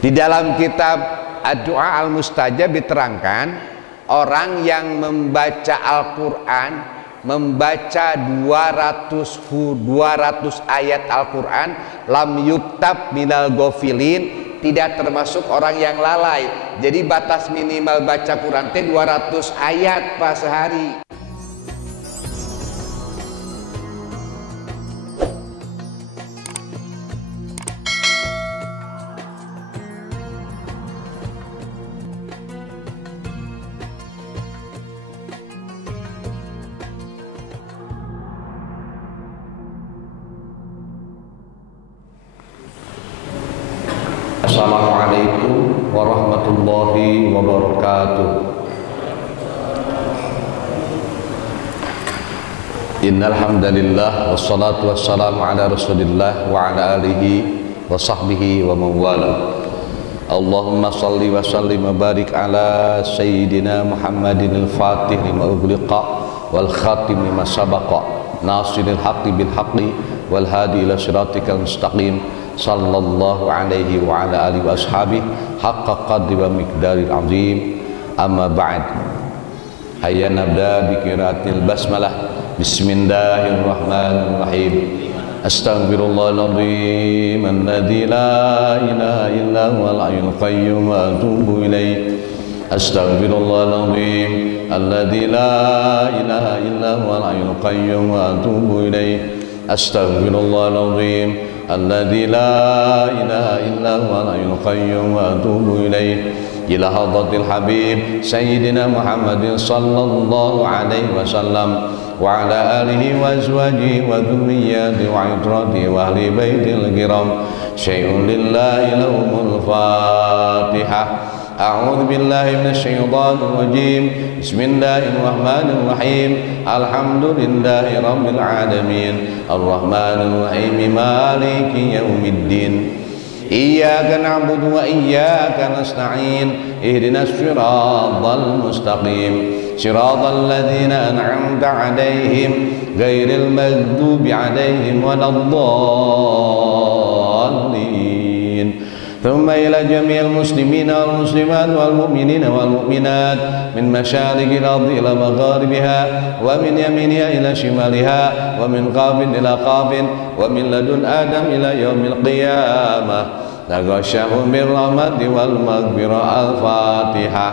Di dalam kitab Ad-Du'a Al-Mustajab diterangkan, orang yang membaca Al-Quran, membaca 200 ayat Al-Quran, lam yuktab minal ghafilin, tidak termasuk orang yang lalai. Jadi batas minimal baca Quran teh 200 ayat pas sehari. Assalamualaikum warahmatullahi wabarakatuh. Innal hamdalillah wassalatu wassalamu ala Rasulillah wa ala alihi wa sahbihi wa mawala. Allahumma salli wa sallim wa barik ala sayyidina Muhammadin al-Fatih lima ughliqa wal khatim lima sabaqa nasiril haqqi bil haqqi wal hadi ila siratikal mustaqim sallallahu alaihi wa ala alihi wa ashabihi haqqa qadri wa miqdaril azim. Amma ba'd. Hayya nabda bi qiraatil basmalah. Bismillahirrahmanirrahim. Astaghfirullahal azim alladzi la ilaha illa huwal hayyul qayyum wa atubu ilaih. Astaghfirullahal azim alladzi la ilaha illa huwal hayyul qayyum wa atubu ilaih. Astaghfirullahal azim alladzi la ilaha illa huwal hayyul qayyum wa atubu ilaih. Ila hadratil habib sayyidina Muhammadin sallallahu alaihi wasallam wa ala alihi wa azwajihi wa dhurriyyatihi wa itratihi wa ahli baitil kiram. Syai'un lillahi lahumul Fatihah. A'udzu billahi minasy syaithanir rajim. Bismillahirrahmanirrahim. Alhamdulillahi rabbil alamin. Arrahmanir rahim. Maliki yaumiddin. Iyyaka na'budu wa iyyaka nasta'in. Ihdinas siratal mustaqim. Siratal ladzina an'amta 'alaihim ghairil maghdubi 'alaihim waladdallin. ثم إلى جميع المسلمين والمسلمات والمؤمنين والمؤمنات من مشارق الأرض إلى مغاربها ومن يمينها إلى شمالها ومن قاب إلى قاب ومن لدن آدم إلى يوم القيامة تغشاهم بالرحمة والمغفرة. الفاتحة.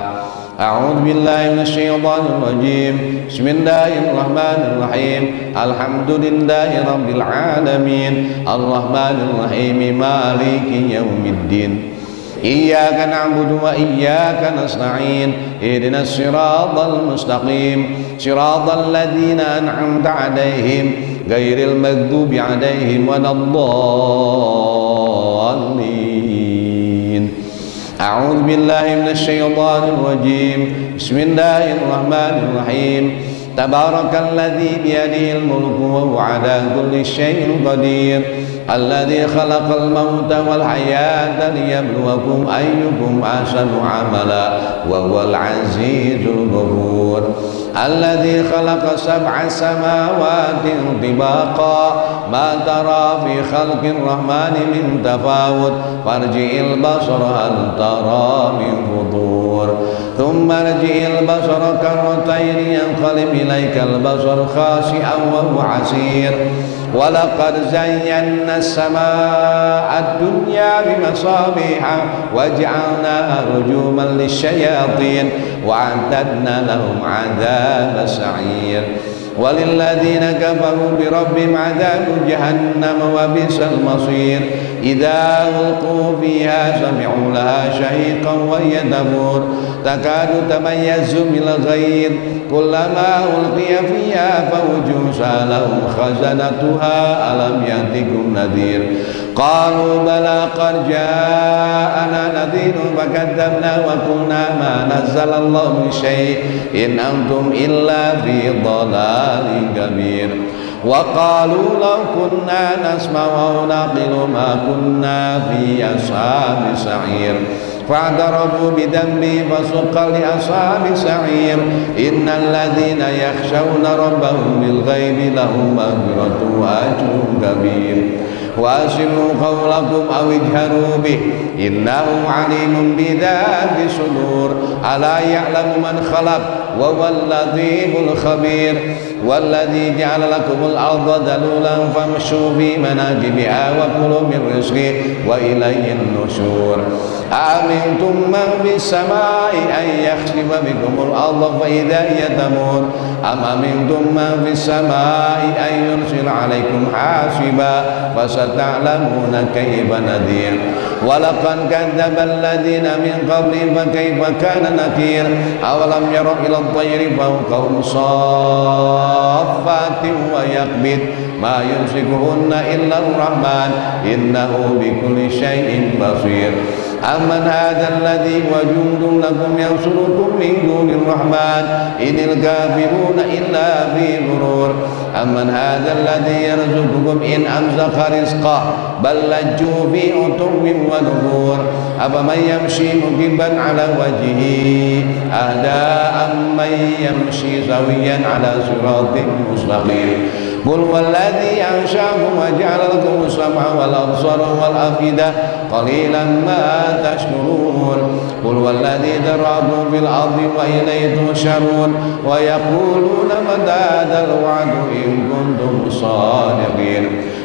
أعوذ بالله من الشيطان الرجيم. بسم الله الرحمن الرحيم. الحمد لله رب العالمين. الرحمن الرحيم. مالك يوم الدين. إياك نعبد وإياك نستعين. اهدنا الصراط المستقيم. صراط الذين أنعمت عليهم غير المغضوب عليهم ولا الضالين. أعوذ بالله من الشيطان الرجيم. بسم الله الرحمن الرحيم. تبارك الذي بيده الملك وهو على كل شيء قدير. الذي خلق الموت والحياة ليبلوكم أيكم أحسن عملا وهو العزيز الغفور. الذي خلق 7 سماوات طباقا ما ترى في خلق الرحمن من تفاوت فارجع البصر هل ترى من فطور ثم ارجع البصر كرتين ينقلب إليك البصر خاسئا وهو حسير. ولقد زينا السماء الدنيا بمصابيح وجعلناها رجوما للشياطين وأعتدنا لهم عذاب السعير. وللذين كفروا بربهم عذاب جهنم وبئس المصير. إذا ألقوا فيها سمعوا لها شهيقا وهي تفور تكاد تميز من الغيظ كلما ألقي فيها فوج سألهم خزنتها ألم يأتكم نذير قالوا بلى قد جاءنا نذير فكذبنا وقلنا ما نزل الله من شيء إن أنتم إلا في ضلال كبير. وقالوا لو كنا نسمع أو نعقل ما كنا في أصحاب السعير فاعترفوا بذنبهم فسحقا لأصحاب السعير. إن الذين يخشون ربهم بالغيب لهم مغفرة وأجر كبير. وأسروا قولكم أو اجهروا به إنه عليم بذات الصدور ألا يعلم من خلق وهو اللطيف الخبير والذي جعل لكم الأرض ذلولا فامشوا في مناكبها وكلوا من رزقه وإليه النشور أأمنتم من في السماء أن يخسف بكم الأرض فإذا هي تمور أم أمنتم من في السماء أن يرسل عليكم حاسبا فستعلمون كيف نذير ولقد كذب الذين من قبلهم فكيف كان نكير أولم يروا إلى الطير فوقهم صافات ويقبض ما يمسكهن إلا الرحمن إنه بكل شيء بصير أمن هذا الذي وجند لكم ينصركم من دون الرحمن إن الكافرون إلا في غرور أمن هذا الذي يرزقكم إن أمسك رزقه بل لجوا في عتو ونفور أفمن يمشي مكبا على وجهه أهدى أمن يمشي سويا على صراط مستقيم قل والذي أنشأكم وجعل لكم السمع والأبصار والأفئدة قليلا ما تشكرون قل والذي ذرأكم في الأرض وإليه تحشرون ويقولون متى هذا الوعد إن كنتم صادقين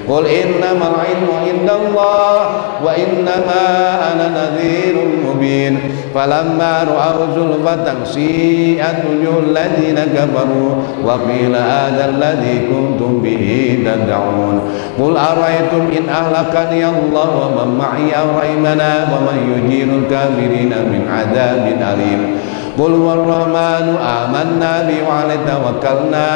قل إنما العلم عند الله وإنما أنا نذير مبين فلما رأوا زلفة سيئت وجوه الذين كفروا وقيل هذا الذي كنتم به تدعون قل أرأيتم إن أهلكني الله ومن معي أو رحمنا ومن يجير الكافرين من عذاب أليم قل والرحمن آمنا به وعليه توكلنا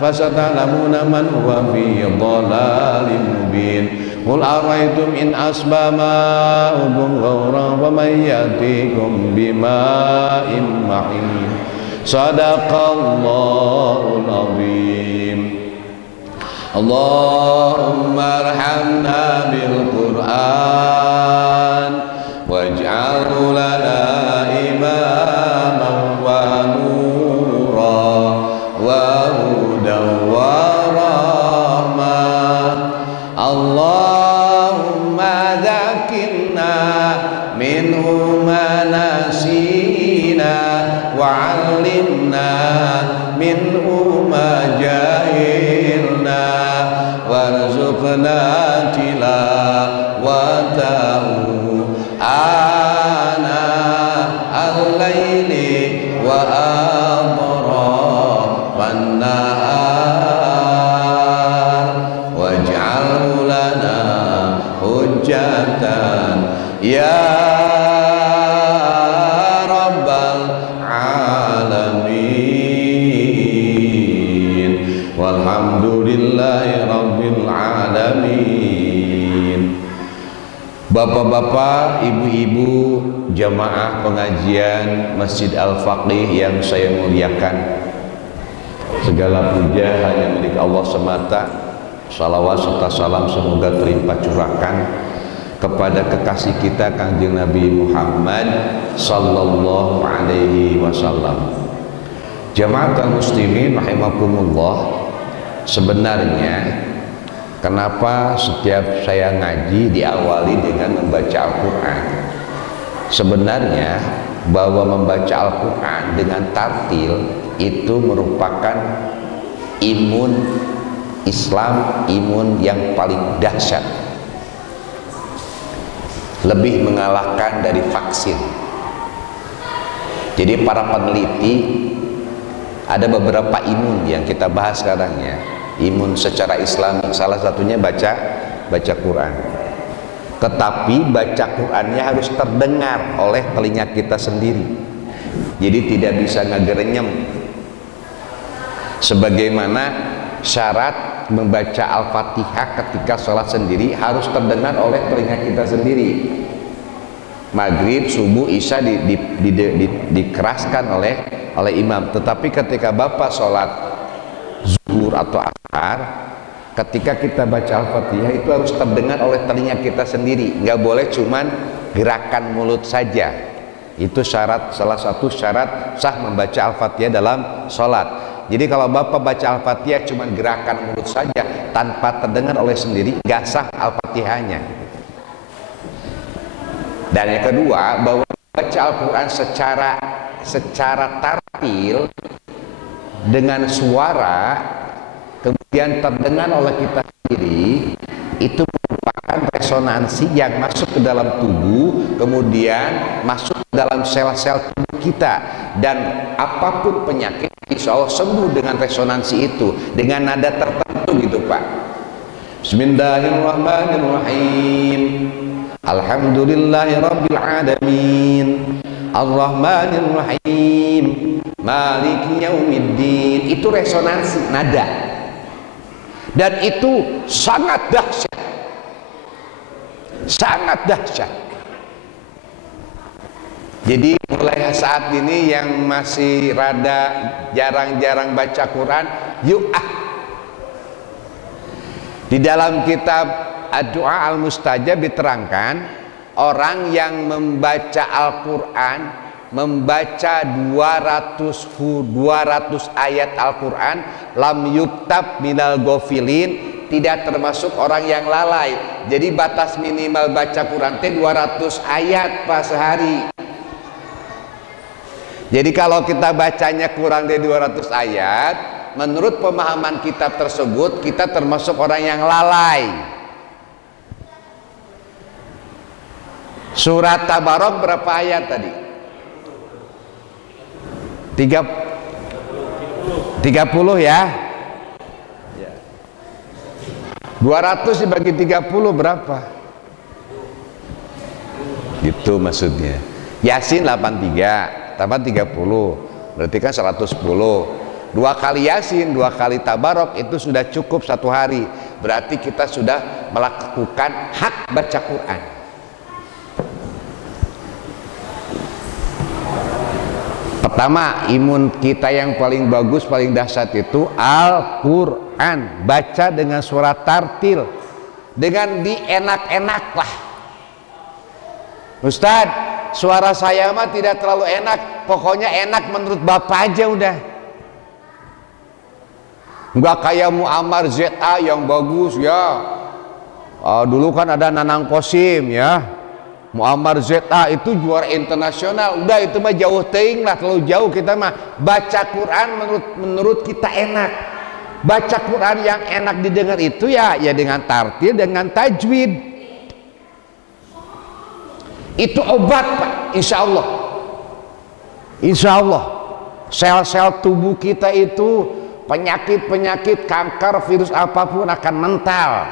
فستعلمون من هو في ضلال مبين قل أرأيتم إن أصبح ماؤكم غورا ومن يأتيكم بماء معين صدق الله العظيم اللهم ارحمنا بالقرآن واجعله لنا إماما ونورا وهدى ورحمة اللهم ذكرنا منه ما نسينا وعلمنا منه ما جهلنا وارزقنا تلاوته آناء الليل وأطراف النهار واجعله لنا حجة يا رب العالمين والحمد لله رب العالمين. Bapak-bapak, ibu-ibu, jamaah pengajian Masjid Al-Faqih yang saya muliakan, segala puja hanya milik Allah semata. Salawat serta salam semoga terlimpah curahkan kepada kekasih kita Kanjeng Nabi Muhammad sallallahu alaihi wasallam. Jamaah kaum muslimin rahimakumullah, sebenarnya kenapa setiap saya ngaji diawali dengan membaca Al-Quran? Sebenarnya bahwa membaca Al-Quran dengan tartil itu merupakan imun Islam, imun yang paling dahsyat, lebih mengalahkan dari vaksin. Jadi para peneliti, ada beberapa imun yang kita bahas sekarang ya. Imun secara Islam, salah satunya baca Quran. Tetapi baca Qurannya harus terdengar oleh telinga kita sendiri. Jadi tidak bisa ngegerenyem. Sebagaimana syarat membaca Al-Fatihah ketika sholat sendiri harus terdengar oleh telinga kita sendiri. Maghrib, subuh, isya dikeraskan oleh imam. Tetapi ketika bapak sholat zuhur atau asar, ketika kita baca Al-Fatihah itu harus terdengar oleh telinga kita sendiri. Nggak boleh cuman gerakan mulut saja. Itu salah satu syarat sah membaca Al-Fatihah dalam sholat. Jadi kalau Bapak baca Al-Fatihah cuma gerakan mulut saja tanpa terdengar oleh sendiri, nggak sah Al-Fatihahnya. Dan yang kedua, bahwa baca Al-Quran secara tartil dengan suara kemudian terdengar oleh kita sendiri, itu merupakan resonansi yang masuk ke dalam tubuh, kemudian masuk ke dalam sel-sel tubuh kita, dan apapun penyakit insya Allah sembuh dengan resonansi itu, dengan nada tertentu gitu Pak. Bismillahirrahmanirrahim, alhamdulillahirabbil alamin, arrahmanirrahim, maliki yaumiddin. Itu resonansi nada, dan itu sangat dahsyat, sangat dahsyat. Jadi mulai saat ini yang masih rada jarang-jarang baca Quran, yuk di dalam kitab Ad-Du'a Al-Mustajab diterangkan, orang yang membaca Al-Quran, membaca 200 ayat Al-Quran, lam yuktab minal ghafilin, tidak termasuk orang yang lalai. Jadi batas minimal baca Quran 200 ayat Pak sehari. Jadi kalau kita bacanya kurang dari 200 ayat, menurut pemahaman kitab tersebut kita termasuk orang yang lalai. Surat Tabarok berapa ayat tadi? 30 ya. 200 dibagi 30 berapa? Itu maksudnya. Yasin 83 tambah 30, berarti kan 110. 2 kali Yasin, 2 kali Tabarok itu sudah cukup 1 hari. Berarti kita sudah melakukan hak baca Quran. Pertama, imun kita yang paling bagus, paling dahsyat itu Al-Quran. Baca dengan suara tartil, dengan dienak-enak lah. Ustadz, suara saya mah tidak terlalu enak, pokoknya enak menurut Bapak aja udah. Enggak kayak Muammar ZA yang bagus ya. Dulu kan ada Nanang Kosim ya. Muammar ZA itu juara internasional. Udah itu mah jauh teuing lah, terlalu jauh. Kita mah baca Quran menurut kita enak. Baca Quran yang enak didengar itu ya dengan tartil, dengan tajwid. Itu obat Pak, insya Allah. Insya Allah sel-sel tubuh kita itu, penyakit-penyakit, kanker, virus apapun akan mental,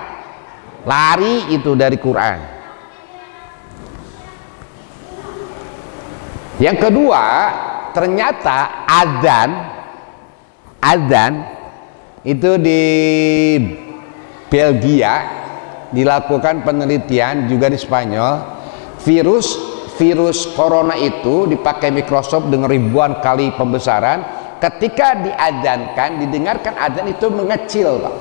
lari itu dari Quran. Yang kedua, ternyata adzan itu di Belgia dilakukan penelitian, juga di Spanyol. Virus corona itu dipakai Microsoft dengan ribuan kali pembesaran. Ketika diadzankan, didengarkan adzan itu mengecil Pak.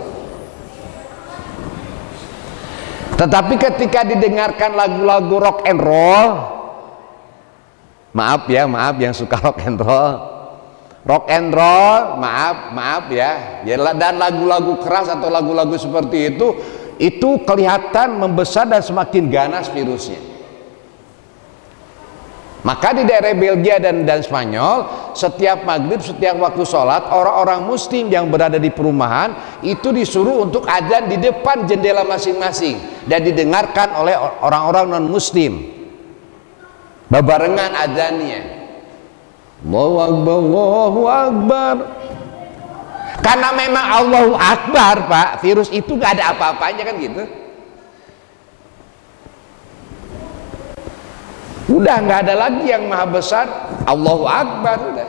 Tetapi ketika didengarkan lagu-lagu rock and roll, maaf yang suka rock and roll, maaf ya, dan lagu-lagu keras atau lagu-lagu seperti itu kelihatan membesar dan semakin ganas virusnya. Maka di daerah Belgia dan Spanyol, setiap maghrib, setiap waktu sholat, orang-orang muslim yang berada di perumahan itu disuruh untuk adzan di depan jendela masing-masing dan didengarkan oleh orang-orang non muslim. Bebarengan adzannya, Allahu Akbar, Allahu Akbar. Karena memang Allahu Akbar Pak, virus itu gak ada apa-apanya kan gitu. Udah nggak ada lagi yang maha besar, Allahu Akbar udah.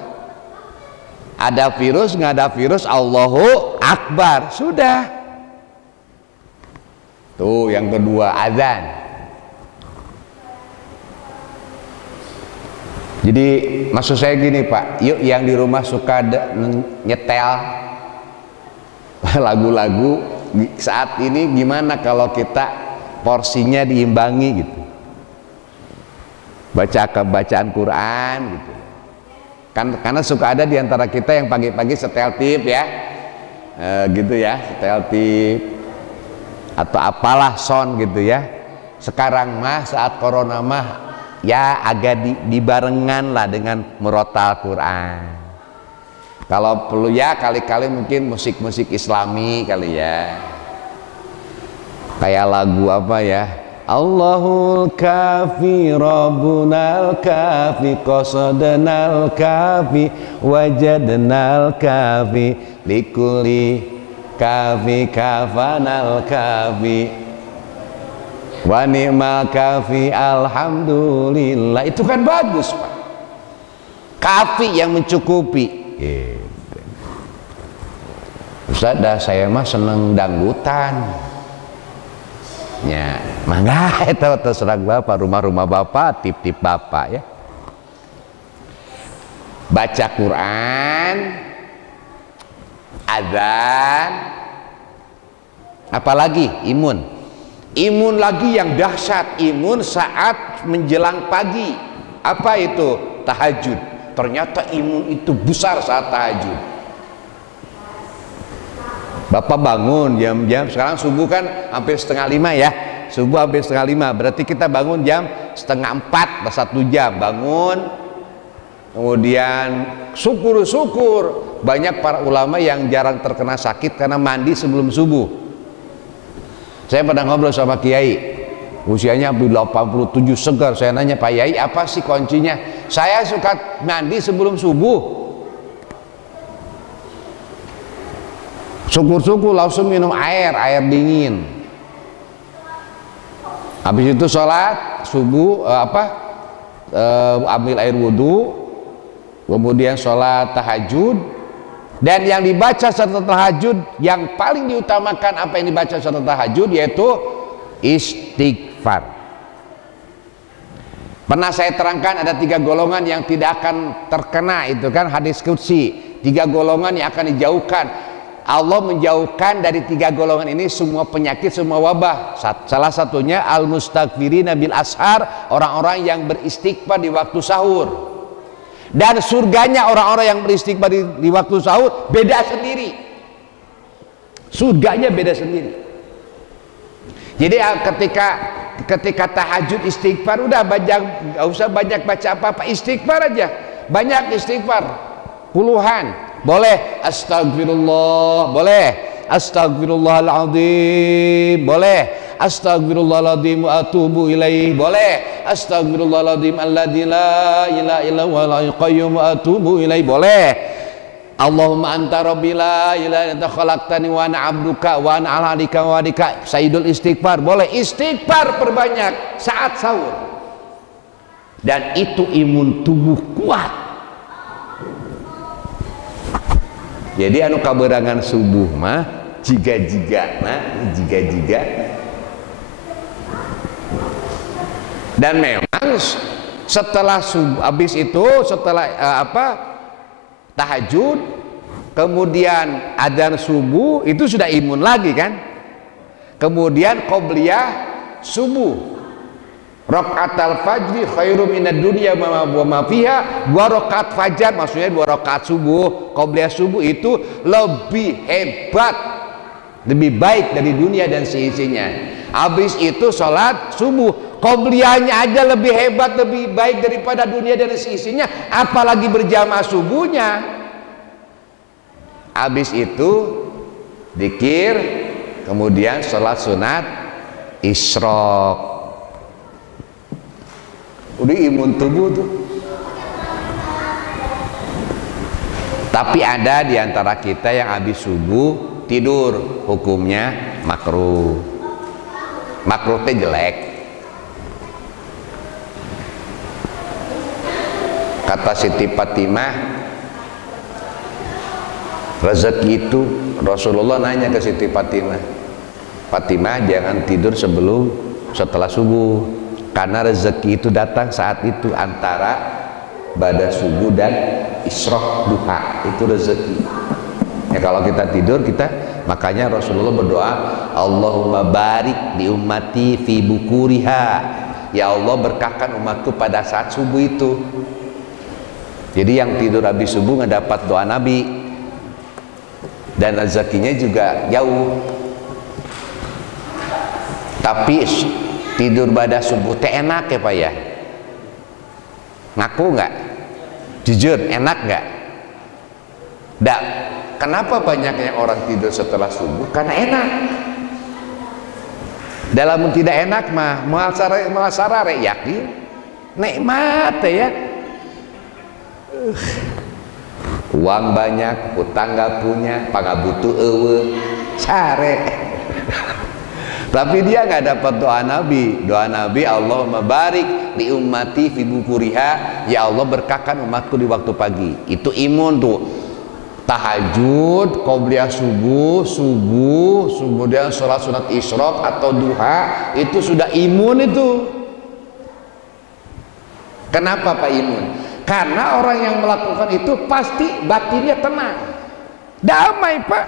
Ada virus nggak ada virus, Allahu Akbar sudah. Tuh yang kedua, azan. Jadi maksud saya gini Pak, yuk yang di rumah suka nyetel lagu-lagu saat ini, gimana kalau kita porsinya diimbangi gitu, baca bacaan Quran gitu. Kan karena suka ada di antara kita yang pagi-pagi setel tip ya. Gitu ya, setel tip atau apalah sound gitu ya. Sekarang mah saat corona mah ya agak dibarengan lah dengan merotal Quran. Kalau perlu ya kali-kali mungkin musik-musik Islami kali ya. Kayak lagu apa ya? Allahul kafi Rabbunal kafi qasadanal kafi wajadnal kafi likuli kafi kafanal kafi wa ni'mal kafi alhamdulillah. Itu kan bagus Pak, kafi yang mencukupi. Ustaz, dah saya mah seneng dangdutan ya, mangga itu terserah Bapak, rumah-rumah Bapak, tip-tip Bapak ya. Baca Quran, adzan, apalagi imun lagi yang dahsyat, imun saat menjelang pagi. Apa itu? Tahajud. Ternyata imun itu besar saat tahajud. Bapak bangun jam-jam, sekarang subuh kan hampir 4:30 ya, subuh hampir 4:30, berarti kita bangun jam 3:30, 1 jam bangun. Kemudian syukur banyak para ulama yang jarang terkena sakit karena mandi sebelum subuh. Saya pernah ngobrol sama Kiai, usianya hampir 87, segar. Saya nanya, Pak Yai, apa sih kuncinya? Saya suka mandi sebelum subuh. Syukur-syukur langsung minum air dingin. Habis itu sholat subuh, ambil air wudhu, kemudian sholat tahajud. Dan yang dibaca setelah tahajud, yang paling diutamakan apa yang dibaca setelah tahajud, yaitu istighfar. Pernah saya terangkan ada 3 golongan yang tidak akan terkena, itu kan hadis qudsi. 3 golongan yang akan dijauhkan. Allah menjauhkan dari 3 golongan ini semua penyakit, semua wabah. Salah satunya al-mustaghfirina bil ashar, orang-orang yang beristighfar di waktu sahur. Dan surganya orang-orang yang beristighfar di waktu sahur beda sendiri. Surganya beda sendiri. Jadi ketika tahajud istighfar, udah gak usah banyak baca apa-apa, istighfar aja. Banyak istighfar, puluhan. Boleh astagfirullah, boleh astagfirullahaladzim, boleh astagfirullahaladzim wa atubu ilaih, boleh astagfirullahaladzim alladzi la ilaha illa huwal qayyum wa atubu ilaih, boleh Allahumma anta rabbi la ilaha illa anta khalaqtani wa ana abduka wa ana ala ahdika wa wa'dika, sayyidul istighfar. Boleh istighfar perbanyak saat sahur, dan itu imun tubuh kuat. Jadi anu kaberangan subuh mah jiga-jiga dan memang setelah subuh, habis itu setelah tahajud, kemudian adzan subuh, itu sudah imun lagi kan. Kemudian qobliyah subuh, rakaat fajri khairum minad dunya wa ma fiha. 2 rakaat fajar, maksudnya 2 rakaat subuh, qobliyah subuh itu lebih hebat, lebih baik dari dunia dan seisinya. Habis itu sholat subuh, qobliyahnya aja lebih hebat, lebih baik daripada dunia dan seisinya, apalagi berjamaah subuhnya. Habis itu dzikir, kemudian sholat sunat isyraq. Udah imun tubuh tuh. Tapi ada di antara kita yang habis subuh tidur, hukumnya makruh. Makruh teh jelek. Kata Siti Fatimah, rezeki itu, Rasulullah nanya ke Siti Fatimah, Fatimah jangan tidur setelah subuh, karena rezeki itu datang saat itu, antara ba'da subuh dan isyraq duha, itu rezeki. Ya kalau kita tidur, makanya Rasulullah berdoa, Allahumma barik di ummati fi bukuriha, ya Allah berkahkan umatku pada saat subuh itu. Jadi yang tidur habis subuh nggak dapat doa Nabi, dan rezekinya juga jauh. Tapi tidur pada subuh teh enak ya Pak ya? Ngaku nggak? Jujur enak nggak? Nggak. Kenapa banyaknya orang tidur setelah subuh? Karena enak. Dalam tidak enak mah muasarare yakin nikmat ya. Uang banyak, utang gak punya, pangabutu ewe, sare. Tapi dia nggak dapat doa Nabi. Doa Nabi, Allahumma barik li ummati fi bukuriha, ya Allah berkahkan umatku di waktu pagi. Itu imun tuh. Tahajud, qobliyah subuh, kemudian sholat sunat isyraq atau duha, itu sudah imun itu. Kenapa Pak imun? Karena orang yang melakukan itu pasti batinnya tenang, damai Pak.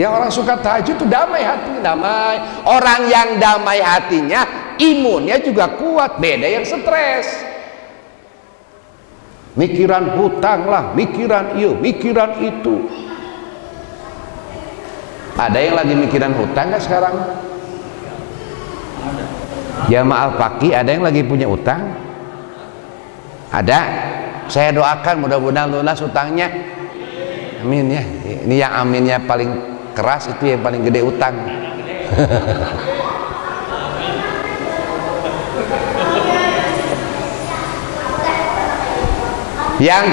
Yang orang suka tahajud itu damai hatinya, damai. Orang yang damai hatinya, imunnya juga kuat. Beda yang stres. Mikiran hutang lah, mikiran iyo, mikiran itu. Ada yang lagi mikiran hutang nggak sekarang? Jamaah Paki ada yang lagi punya utang? Ada? Saya doakan mudah-mudahan lunas utangnya. Amin ya. Ini yang aminnya paling keras, itu yang paling gede utang. Yang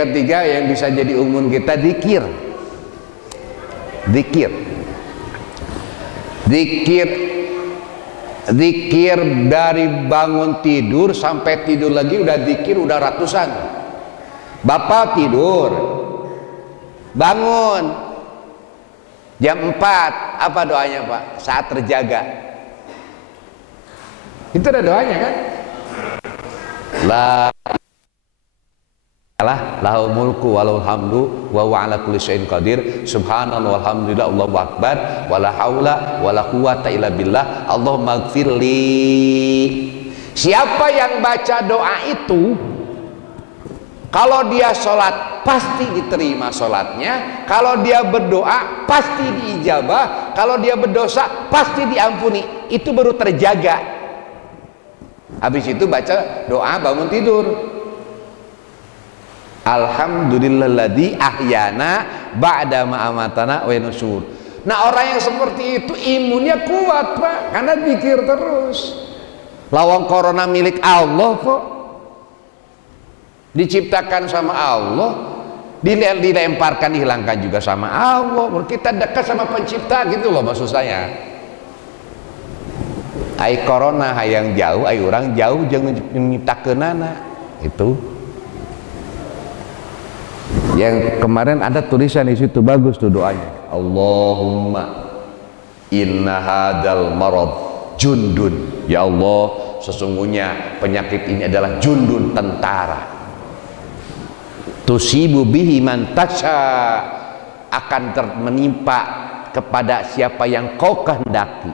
ketiga yang bisa jadi umum kita, zikir. Zikir dari bangun tidur sampai tidur lagi udah zikir, udah ratusan. Bapak tidur, bangun jam 4, apa doanya Pak? Saat terjaga. Itu ada doanya kan? La lahu mulku walahul hamdu wa huwa ala kulli syai'in qadir, subhanallah walhamdulillah Allahu akbar wala haula wala quwata illa billah, Allahumma gfirli. Siapa yang baca doa itu, kalau dia sholat pasti diterima sholatnya, kalau dia berdoa pasti diijabah, kalau dia berdosa pasti diampuni. Itu baru terjaga. Habis itu baca doa bangun tidur. Alhamdulillahilladzi ahyana ba'da ma amatana wa nusyur. Nah, orang yang seperti itu imunnya kuat Pak, karena zikir terus. Lawang corona milik Allah kok, diciptakan sama Allah, dilemparkan dihilangkan juga sama Allah. Kita dekat sama pencipta gitu loh maksud saya. Ai corona hayang jauh, ai orang jauh jangan menciptakeunana. Itu yang kemarin ada tulisan di situ, bagus tuh doanya. Allahumma inna hadal marad jundun, ya Allah sesungguhnya penyakit ini adalah jundun, tentara. Tusibu bihi man tasya, akan menimpa kepada siapa yang kau kehendaki.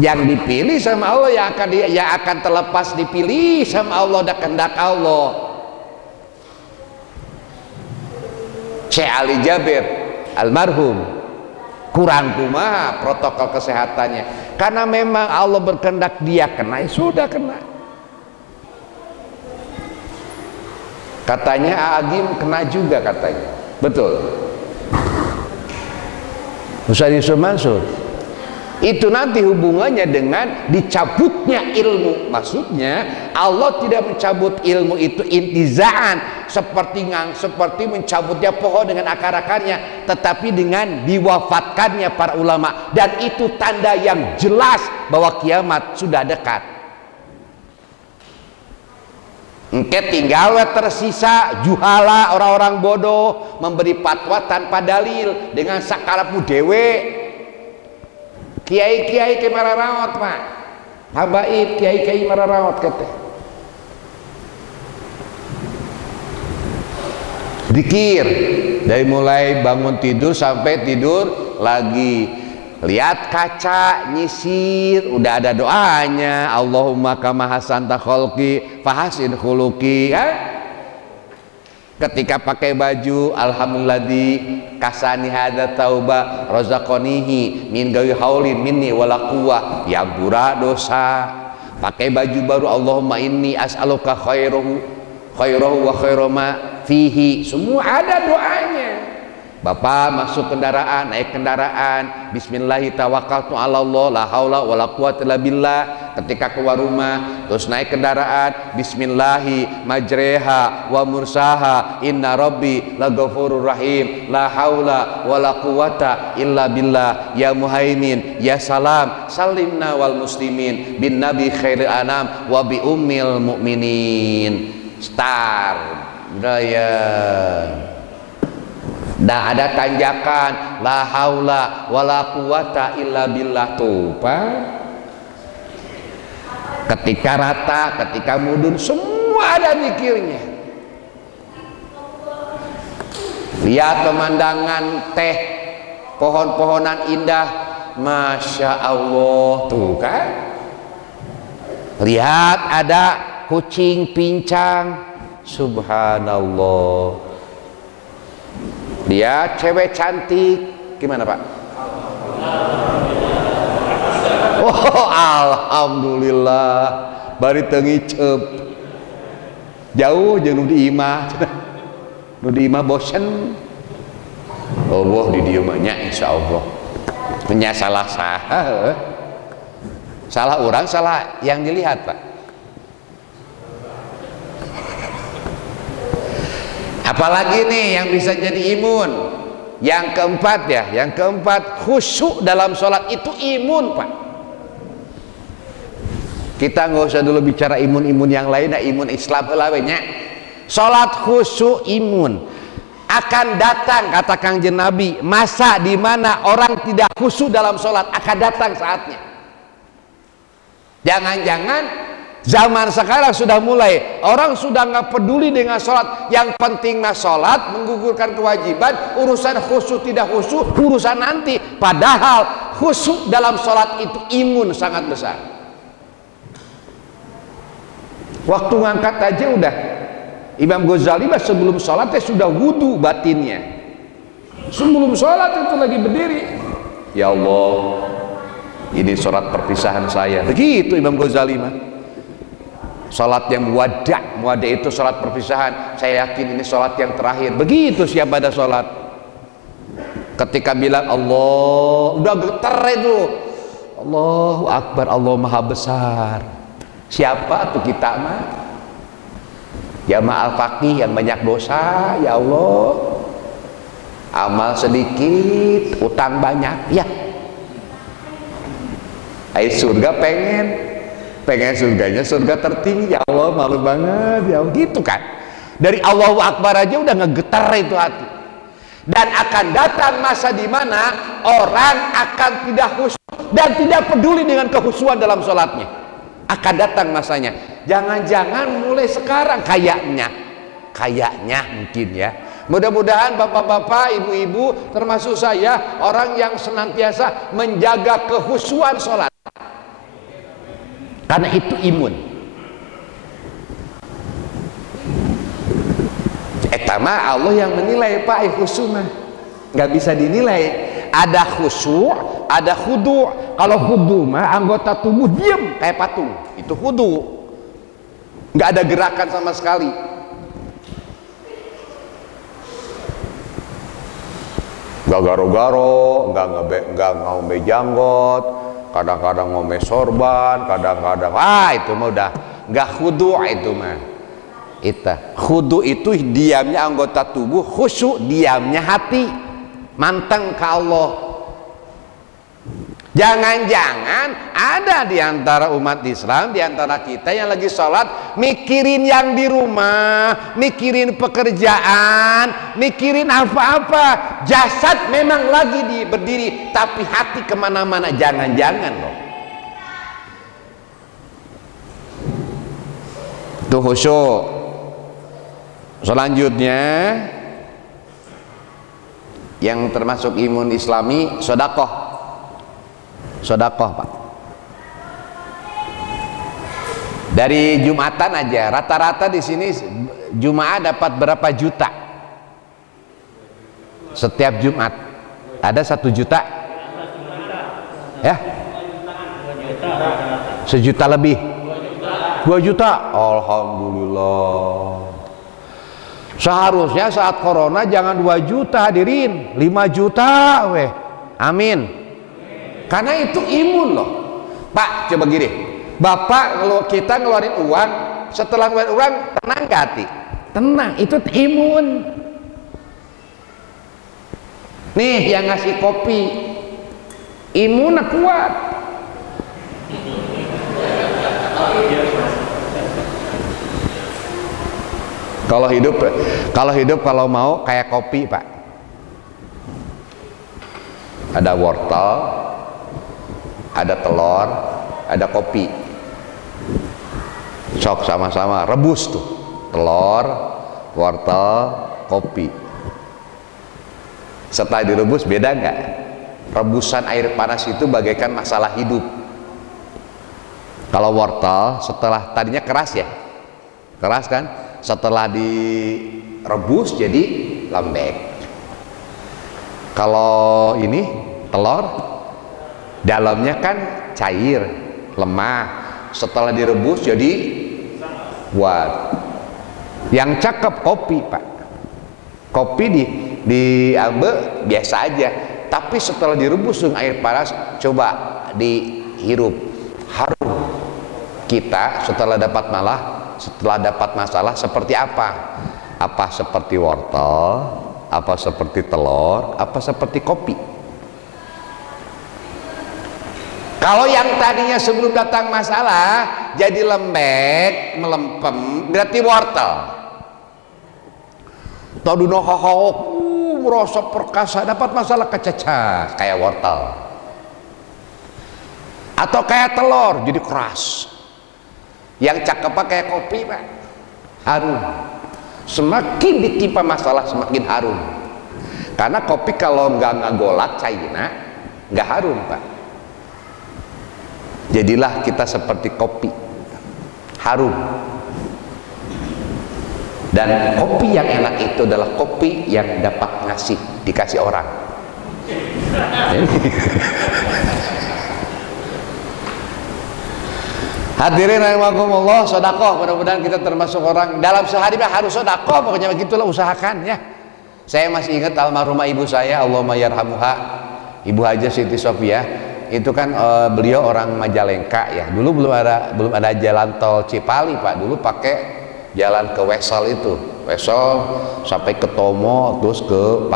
Yang dipilih sama Allah, yang akan terlepas dipilih sama Allah dan kehendak Allah. Syekh Ali Jabir almarhum kurang kumaha protokol kesehatannya, karena memang Allah berkehendak dia kena, ya sudah kena. Katanya Agim kena juga katanya, betul. Ustaz Yusuf Mansur, itu nanti hubungannya dengan dicabutnya ilmu. Maksudnya Allah tidak mencabut ilmu itu intizaan, seperti mencabutnya pohon dengan akar-akarnya, tetapi dengan diwafatkannya para ulama. Dan itu tanda yang jelas bahwa kiamat sudah dekat. Engke tinggal tersisa juhala, orang-orang bodoh memberi fatwa tanpa dalil dengan sakarapu dewe. Kiai-kiai ke mararaot Pak, habaib kiai-kiai mararaot kata. Zikir dari mulai bangun tidur sampai tidur lagi, lihat kaca, nyisir, udah ada doanya, Allahumma kama hasanta kholqi fahasin khuluqi, kan? Ketika pakai baju, alhamdulilladzi kasani hadza tauba razaqanihi min gawi haulin minni wala quwwah, ya ampura dosa. Pakai baju baru, Allahumma inni as'aluka khairahu wa khairama fihi, semua ada doanya. Bapak masuk kendaraan, naik kendaraan, bismillahi tawakkaltu ala Allah la haula wala quwwata illa billah. Ketika keluar rumah, terus naik kendaraan, bismillahi majreha wa mursaha inna rabbi laghafurur rahim la haula wala quwwata illa billah. Ya muhaimin ya salam salimna wal muslimin bin nabi khairil anam wa bi ummil mu'minin. Star budaya. Dah ada tanjakan, la haula wala quwata illa billah, tuh Pak. Ketika rata, ketika mudun, semua ada zikirnya. Lihat pemandangan teh, pohon-pohonan indah, masya Allah, tuh kan. Lihat ada kucing pincang, subhanallah. Dia cewek cantik, gimana Pak? Oh, alhamdulillah, bari tengicep jauh jeung nu di imah, nu di imah bosen. Allah di dieu mah nya insyaallah. Nya salah saha? Salah orang, salah yang dilihat Pak. Apalagi nih yang bisa jadi imun. Yang keempat ya, yang keempat khusyuk dalam sholat itu imun Pak. Kita nggak usah dulu bicara imun-imun yang lain, nah imun Islam elawenya. Sholat khusyuk imun. Akan datang kata Kangjeng Nabi masa di mana orang tidak khusyuk dalam sholat, akan datang saatnya. Jangan-jangan zaman sekarang sudah mulai, orang sudah nggak peduli dengan sholat, yang penting mah sholat, menggugurkan kewajiban, urusan khusyuk tidak khusyuk urusan nanti. Padahal khusyuk dalam sholat itu imun sangat besar. Waktu ngangkat aja udah, Imam Ghazali sebelum sholat sudah wudu batinnya. Sebelum sholat itu lagi berdiri, ya Allah, ini sholat perpisahan saya, begitu Imam Ghazali mah. Sholat yang muwadda itu sholat perpisahan. Saya yakin ini sholat yang terakhir. Begitu siap pada sholat. Ketika bilang Allah, udah getar itu. Allahu Akbar, Allah Maha Besar. Siapa tuh kita mah? Jamaah al-faqih yang banyak dosa, ya Allah. Amal sedikit, utang banyak, ya. Ayo surga pengen surganya surga tertinggi, ya Allah, malu banget ya Allah. Gitu kan, dari Allahu Akbar aja udah ngegetar itu hati. Dan akan datang masa di mana orang akan tidak khusyuk dan tidak peduli dengan kekhusyuan dalam sholatnya. Akan datang masanya. Jangan-jangan mulai sekarang kayaknya mungkin ya. Mudah-mudahan bapak-bapak, ibu-ibu, termasuk saya, orang yang senantiasa menjaga kekhusyuan sholat. Karena itu imun. Etama Allah yang menilai Pak khusyuk mah nggak bisa dinilai. Ada khusyuk, ada khudu'. Kalau khudu' mah anggota tubuh diam kayak patung, itu khudu'. Nggak ada gerakan sama sekali. Nggak garo-garo, nggak ngombe janggot, kadang-kadang ngombe sorban, kadang-kadang itu mah udah nggak khudu' itu mah. Khudu' itu diamnya anggota tubuh, khusyuk diamnya hati, manteng ke Allah. Jangan-jangan ada di antara umat Islam, di antara kita yang lagi sholat mikirin yang di rumah, mikirin pekerjaan, mikirin apa-apa. Jasad memang lagi berdiri, tapi hati kemana-mana. Jangan-jangan loh. Itu khusyuk. Selanjutnya yang termasuk imun Islami, sedekah. Sedekah, Pak. Dari Jumatan aja, rata-rata di sini Jumat dapat berapa juta? Setiap Jumat ada 1 juta, ya? 1 juta lebih, 2 juta. Alhamdulillah. Seharusnya saat corona jangan 2 juta hadirin, 5 juta weh. Amin. Karena itu imun loh. Pak, coba gini, Bapak kalau kita ngeluarin uang, setelah ngeluarin uang tenang gak hati? Tenang, itu imun. Nih yang ngasih kopi, imun kuat. Kalau hidup kalau mau kayak kopi, Pak. Ada wortel, ada telur, ada kopi. Sok sama-sama rebus tuh. Telur, wortel, kopi. Setelah direbus beda nggak? Rebusan air panas itu bagaikan masalah hidup. Kalau wortel setelah tadinya keras ya, keras kan? Setelah direbus jadi lembek. Kalau ini telur dalamnya kan cair, lemah. Setelah direbus jadi kuat. Yang cakep kopi, Pak. Kopi diambil biasa aja, tapi setelah direbus dengan air panas, coba dihirup, harum. Kita setelah dapat masalah seperti apa? Apa seperti wortel, apa seperti telur, apa seperti kopi? Kalau yang tadinya sebelum datang masalah jadi lembek, melempem, berarti wortel. Taduna hahok, merasa perkasa, dapat masalah kececah kayak wortel. Atau kayak telur jadi keras. Yang cakep kayak kopi, Pak, harum. Semakin ditimpa masalah semakin harum. Karena kopi kalau nggak ngagolak cairnya nggak harum, Pak. Jadilah kita seperti kopi, harum. Dan kopi yang enak itu adalah kopi yang dapat ngasih, dikasih orang. Hadirin rahimakumullah, sedekah, mudah-mudahan kita termasuk orang dalam sehari harus sedekah, pokoknya begitulah, usahakan ya. Saya masih ingat almarhumah ibu saya, Allahumma yarhamuha, Ibu Haja Siti Sofia. Itu kan beliau orang Majalengka ya. Dulu belum ada jalan tol Cipali, Pak. Dulu pakai jalan ke Wesel itu. Wesel sampai ke Tomo, terus ke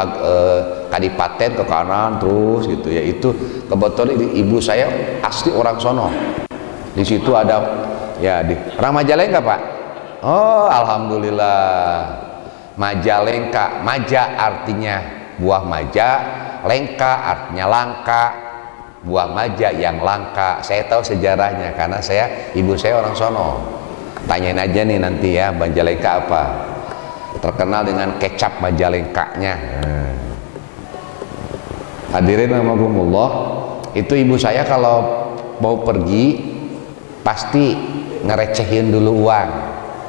Kadipaten ke kanan terus gitu ya. Itu kebetulan ibu saya asli orang sono. Di situ ada ya di orang Majalengka, Pak. Oh, alhamdulillah. Majalengka, maja artinya buah maja, lengka artinya langka. Buah maja yang langka. Saya tahu sejarahnya karena ibu saya orang sono. Tanyain aja nih nanti ya, Majalengka apa? Terkenal dengan kecap Majalengkanya. Hadirin rahimakumullah, itu ibu saya kalau mau pergi pasti ngerecehin dulu uang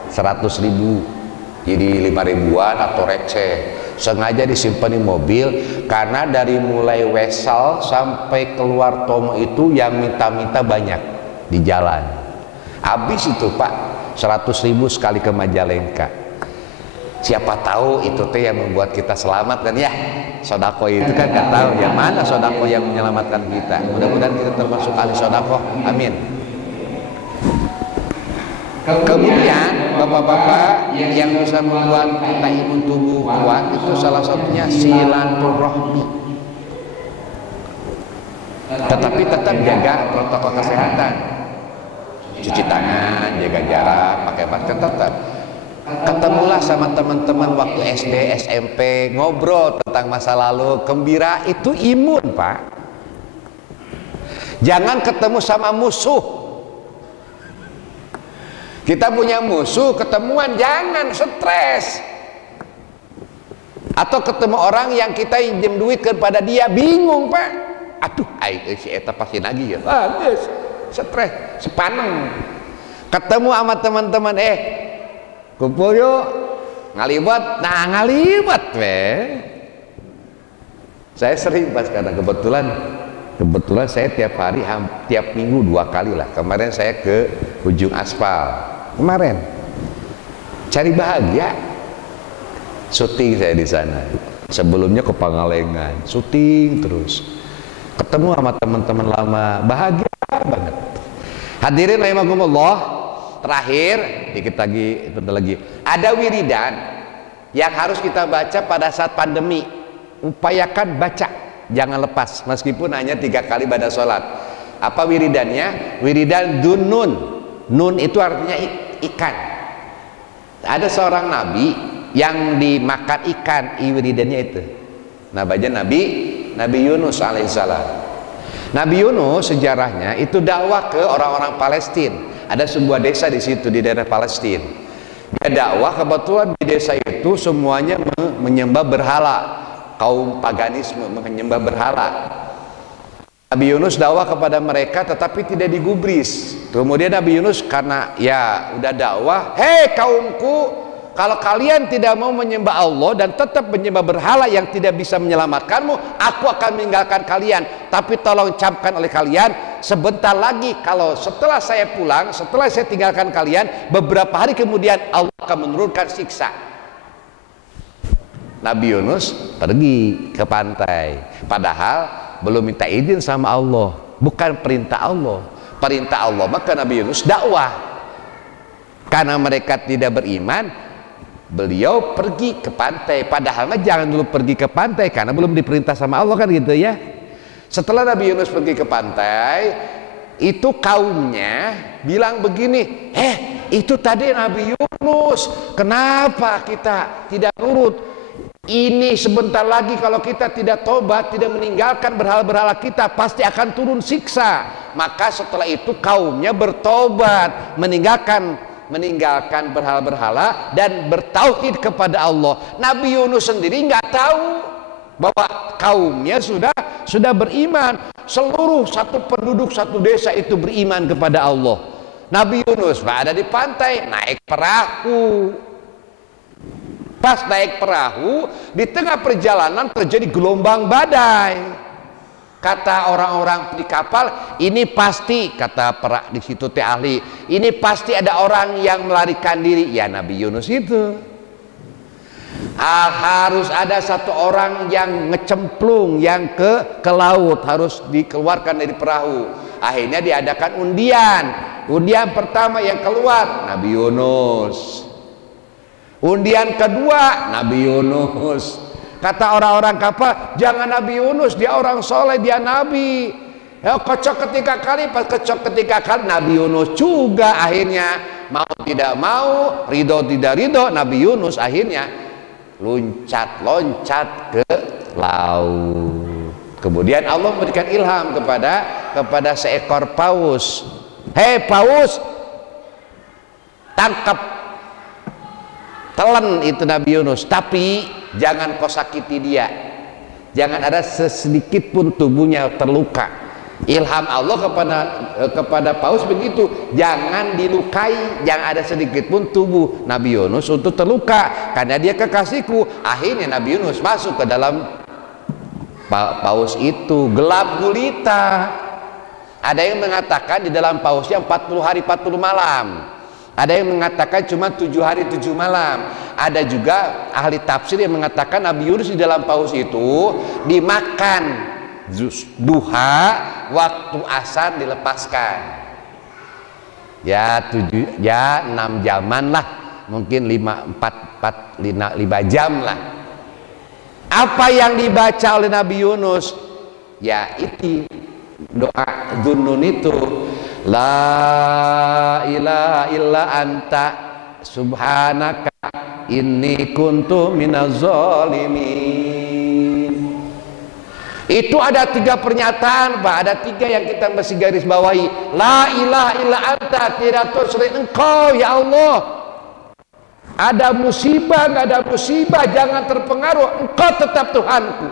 100.000 jadi 5.000-an atau receh, sengaja disimpan di mobil karena dari mulai Wesel sampai keluar Tomo itu yang minta-minta banyak di jalan. Habis itu, Pak, 100.000 sekali ke Majalengka. Siapa tahu itu teh yang membuat kita selamat kan ya. Sodako itu kan nggak tahu yang mana sodako yang menyelamatkan kita. Mudah-mudahan kita termasuk ahli sodako. Amin. Kemudian bapak-bapak yang bisa membuat kita imun tubuh kuat itu salah satunya silaturahmi. Tetapi tetap jaga protokol kesehatan, cuci tangan, jaga jarak, pakai masker tetap. Ketemulah sama teman-teman waktu SD, SMP, ngobrol tentang masa lalu, gembira, itu imun, Pak. Jangan ketemu sama musuh. Kita punya musuh, ketemuan jangan stres. Atau ketemu orang yang kita pinjam duit kepada dia, bingung, Pak. Aduh, si eta pasti nagih ya. Geus stres, sepaneng. Ketemu sama teman-teman, kumpul yuk, ngalibat. Nah, ngalibat saya sering pas, karena kebetulan saya tiap hari, tiap minggu 2 kali lah. Kemarin saya ke Ujung Aspal, kemarin cari bahagia, syuting saya di sana. Sebelumnya ke Pangalengan, syuting terus, ketemu sama teman-teman lama, bahagia banget. Hadirin rahimakumullah, terakhir dikit lagi, bentar lagi, ada wiridan yang harus kita baca pada saat pandemi. Upayakan baca, jangan lepas meskipun hanya 3 kali pada sholat. Apa wiridannya? Wiridan dunun. Nun itu artinya ikan. Ada seorang nabi yang dimakan ikan, wiridannya itu. Namanya Nabi Yunus alaihissalam. Nabi Yunus sejarahnya itu dakwah ke orang-orang Palestina. Ada sebuah desa di situ di daerah Palestina. Dia dakwah, kebetulan di desa itu semuanya menyembah berhala. Kaum paganisme, menyembah berhala. Nabi Yunus dakwah kepada mereka tetapi tidak digubris. Kemudian Nabi Yunus karena ya udah dakwah, hei kaumku, kalau kalian tidak mau menyembah Allah dan tetap menyembah berhala yang tidak bisa menyelamatkanmu, aku akan meninggalkan kalian. Tapi tolong camkan oleh kalian, sebentar lagi kalau setelah saya pulang, setelah saya tinggalkan kalian, beberapa hari kemudian Allah akan menurunkan siksa. Nabi Yunus pergi ke pantai, padahal belum minta izin sama Allah, bukan perintah Allah. Perintah Allah, maka Nabi Yunus dakwah. Karena mereka tidak beriman, beliau pergi ke pantai. Padahal jangan dulu pergi ke pantai karena belum diperintah sama Allah, kan gitu ya. Setelah Nabi Yunus pergi ke pantai, itu kaumnya bilang begini, itu tadi Nabi Yunus, kenapa kita tidak nurut? Ini sebentar lagi kalau kita tidak tobat, tidak meninggalkan berhala-berhala kita, pasti akan turun siksa. Maka setelah itu kaumnya bertobat, meninggalkan berhala-berhala dan bertauhid kepada Allah. Nabi Yunus sendiri nggak tahu bahwa kaumnya sudah beriman. Seluruh satu penduduk satu desa itu beriman kepada Allah. Nabi Yunus ada di pantai, naik perahu. Pas naik perahu, di tengah perjalanan terjadi gelombang badai. Kata orang-orang di kapal, ini pasti, kata di situ teh ahli, ini pasti ada orang yang melarikan diri. Ya Nabi Yunus itu. Harus ada satu orang yang ngecemplung, yang ke laut, harus dikeluarkan dari perahu. Akhirnya diadakan undian. Undian pertama yang keluar Nabi Yunus. Undian kedua Nabi Yunus. Kata orang-orang kapal, jangan Nabi Yunus, dia orang soleh, dia nabi. Ya, kocok ketiga kali, pas kocok ketiga kali Nabi Yunus juga. Akhirnya mau tidak mau, ridho tidak ridho, Nabi Yunus akhirnya loncat ke laut. Kemudian Allah memberikan ilham kepada seekor paus. Hei paus, tangkap, telan itu Nabi Yunus, tapi jangan kau sakiti dia, jangan ada sesedikit pun tubuhnya terluka. Ilham Allah kepada paus begitu, jangan dilukai, jangan ada sedikit pun tubuh Nabi Yunus untuk terluka, karena dia kekasihku. Akhirnya Nabi Yunus masuk ke dalam paus itu, gelap gulita. Ada yang mengatakan di dalam pausnya 40 hari 40 malam. Ada yang mengatakan cuma 7 hari 7 malam. Ada juga ahli tafsir yang mengatakan Nabi Yunus di dalam paus itu dimakan duha, waktu asar dilepaskan. Ya 6 jaman lah, mungkin 5 jam lah. Apa yang dibaca oleh Nabi Yunus? Ya itu doa Dhunnun itu. La ilaha illa anta subhanaka inni kuntu minaz zalimin. Itu ada 3 pernyataan, Pak. Ada 3 yang kita mesti garis bawahi. La ilaha illa anta, tidak Tuhan selain Engkau ya Allah. Ada musibah, nggak ada musibah, jangan terpengaruh, Engkau tetap Tuhanku.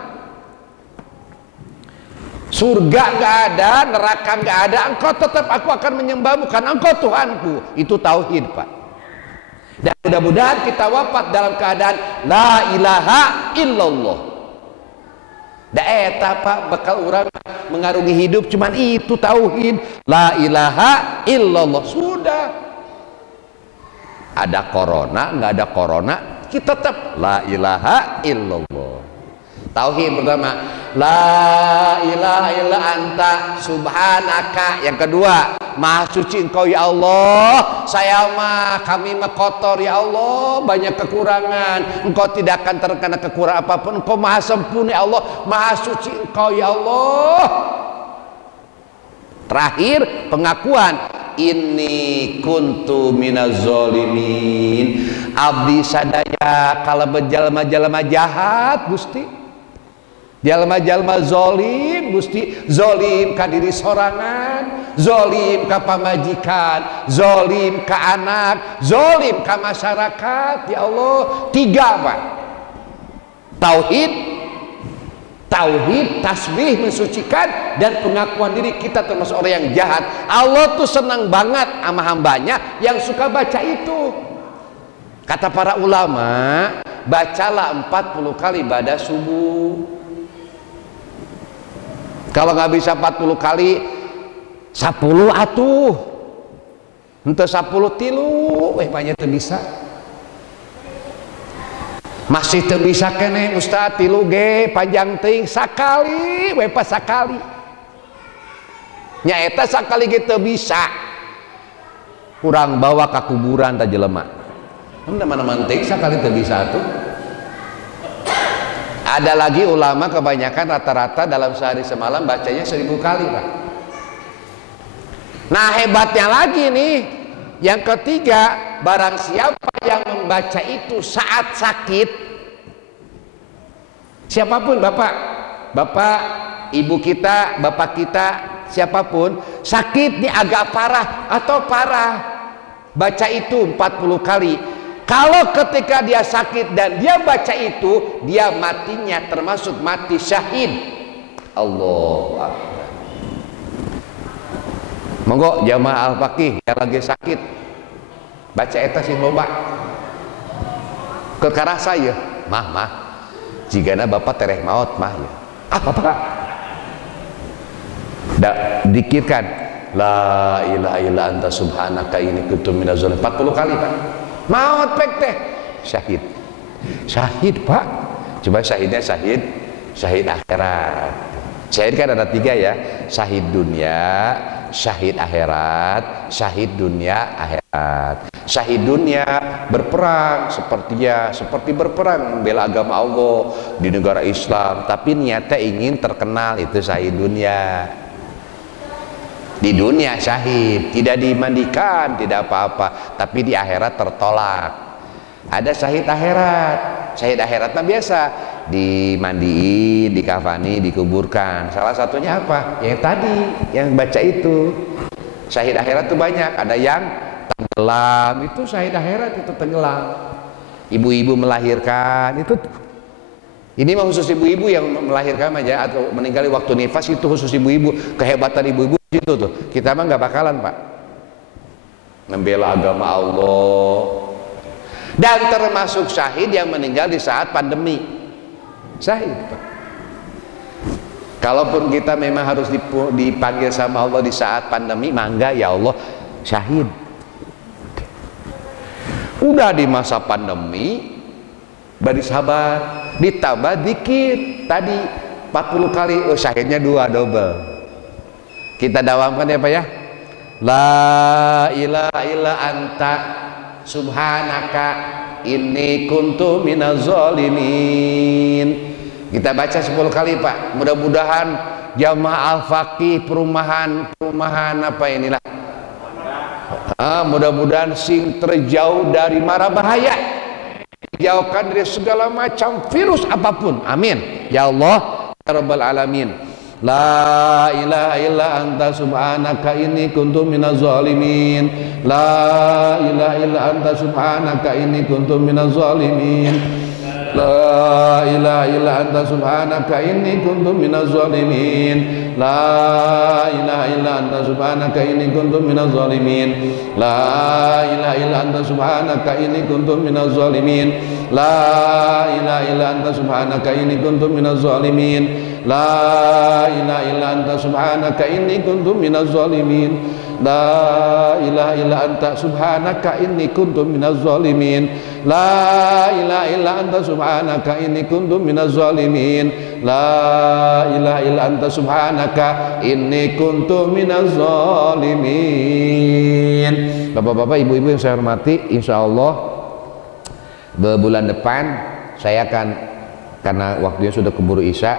Surga nggak ada, neraka nggak ada, engkau tetap aku akan menyembahmu karena engkau Tuhanku. Itu tauhid, Pak. Dan mudah-mudahan kita wafat dalam keadaan la ilaha illallah. Da eta Pak bakal orang mengarungi hidup cuman itu tauhid, la ilaha illallah. Sudah. Ada corona, nggak ada corona, kita tetap la ilaha illallah. Tauhid pertama, la ilaha illa anta subhanaka. Yang kedua, maha suci engkau ya Allah, saya mah kami mah kotor ya Allah, banyak kekurangan, engkau tidak akan terkena kekurangan apapun, engkau maha sempurna ya Allah, maha suci engkau ya Allah. Terakhir pengakuan, inni kuntu minaz zalimin, abdi sadaya kalau berjalma-jalma jahat Gusti, jalma-jalma zolim Gusti, zolim ka diri sorangan, zolim ka pamajikan, zolim ka anak, zolim ka masyarakat ya Allah. Tiga Pak, tauhid, tasbih mensucikan, dan pengakuan diri kita termasuk orang yang jahat. Allah tuh senang banget sama hambanya yang suka baca itu. Kata para ulama, bacalah 40 kali pada subuh. Kalau nggak bisa 40 kali, 10 atuh, ente 10 tilu, banyak tuh bisa. Masih tuh bisa kene Ustaz tilu ge panjang ting sakali, pas sakali. Nyaeta sakali gitu bisa. Kurang bawa ke kuburan tak jelema. Mana manting sakali tuh bisa tuh. Ada lagi ulama kebanyakan rata-rata dalam sehari semalam bacanya 1000 kali Pak. Nah hebatnya lagi nih, yang ketiga, barang siapa yang membaca itu saat sakit, siapapun bapak, ibu kita, bapak kita, siapapun sakit nih agak parah atau parah, baca itu 40 kali. Kalau ketika dia sakit dan dia baca itu, dia matinya termasuk mati syahid. Allahu Akbar. Monggo jamaah al-faqih yang lagi sakit baca eta sing loba. Kekarasa ya, mah jigana bapak tereh maot mah ya. Apa? Dikirkan la ilaha illa anta subhanaka inni kuntu minaz zalimin 40 kali Pak. Maut pek teh syahid Pak. Coba syahidnya syahid akhirat. Syahid kan ada 3 ya, syahid dunia, syahid akhirat, syahid dunia akhirat. Syahid dunia berperang seperti berperang membela agama Allah di negara Islam, tapi niatnya ingin terkenal, itu syahid dunia. Di dunia syahid, tidak dimandikan, tidak apa-apa, tapi di akhirat tertolak. Ada syahid akhirat. Syahid akhirat mah biasa dimandiin, dikafani, dikuburkan. Salah satunya apa? Yang tadi, yang baca itu. Syahid akhirat itu banyak. Ada yang tenggelam, itu syahid akhirat, itu tenggelam. Ibu-ibu melahirkan, itu ini mah khusus ibu-ibu yang melahirkan aja atau meninggal waktu nifas, itu khusus ibu-ibu. Kehebatan ibu-ibu itu tuh. Kita mah nggak bakalan Pak. Membela agama Allah. Dan termasuk syahid yang meninggal di saat pandemi. Syahid Pak. Kalaupun kita memang harus dipanggil sama Allah di saat pandemi, mangga ya Allah, syahid. Udah di masa pandemi, bari sabar, ditambah dikit tadi 40 kali, syahidnya 2 double. Kita dawamkan ya Pak ya. La ilaha illa anta subhanaka inni kuntu minaz zalimin. Kita baca 10 kali Pak. Mudah-mudahan jamaah al-faqih perumahan apa inilah. Mudah-mudahan sing terjauh dari mara bahaya, dijauhkan dari segala macam virus apapun. Amin ya Allah ya rabbal alamin. La ilaha illa anta subhanaka inni kuntu minaz zalimin. La ilaha illa anta subhanaka inni kuntu minaz zalimin. La ilaha illa anta subhanaka inni kuntu minaz zalimin. La ilaha illa anta subhanaka inni kuntu minaz zalimin. La ilaha illa anta subhanaka inni kuntu minaz zalimin. La ilaha illa anta subhanaka inni kuntu minaz zalimin. La ilaha illa anta subhanaka inni kuntu minaz zalimin. La ilaha illa anta subhanaka inni kuntu minaz zalimin. La ilaha illa anta subhanaka inni kuntu minaz zalimin. La ilaha illa anta subhanaka inni kuntu minaz zalimin. Bapak-bapak, ibu-ibu yang saya hormati, insyaallah bulan depan saya akan, karena waktunya sudah keburu isya,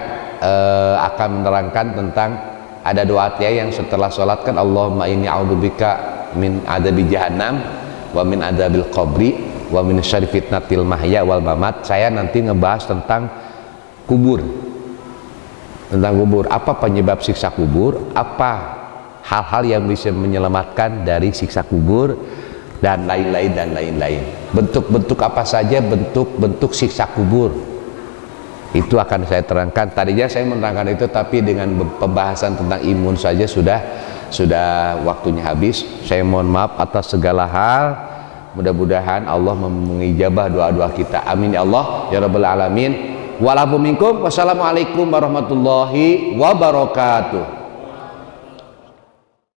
akan menerangkan tentang ada doa yang setelah sholat kan, Allahumma inni a'udzubika min adabi jahannam wa min adabil qabri wa min syarri fitnatil mahya wal mamat. Saya nanti ngebahas tentang kubur, apa penyebab siksa kubur, apa hal-hal yang bisa menyelamatkan dari siksa kubur, dan lain-lain. Bentuk-bentuk apa saja bentuk siksa kubur, itu akan saya terangkan. Tadinya saya menerangkan itu, tapi dengan pembahasan tentang imun saja sudah waktunya habis. Saya mohon maaf atas segala hal. Mudah-mudahan Allah mengijabah doa-doa kita. Amin ya Allah ya rabbal alamin. Walaupun minkum. Wassalamualaikum warahmatullahi wabarakatuh.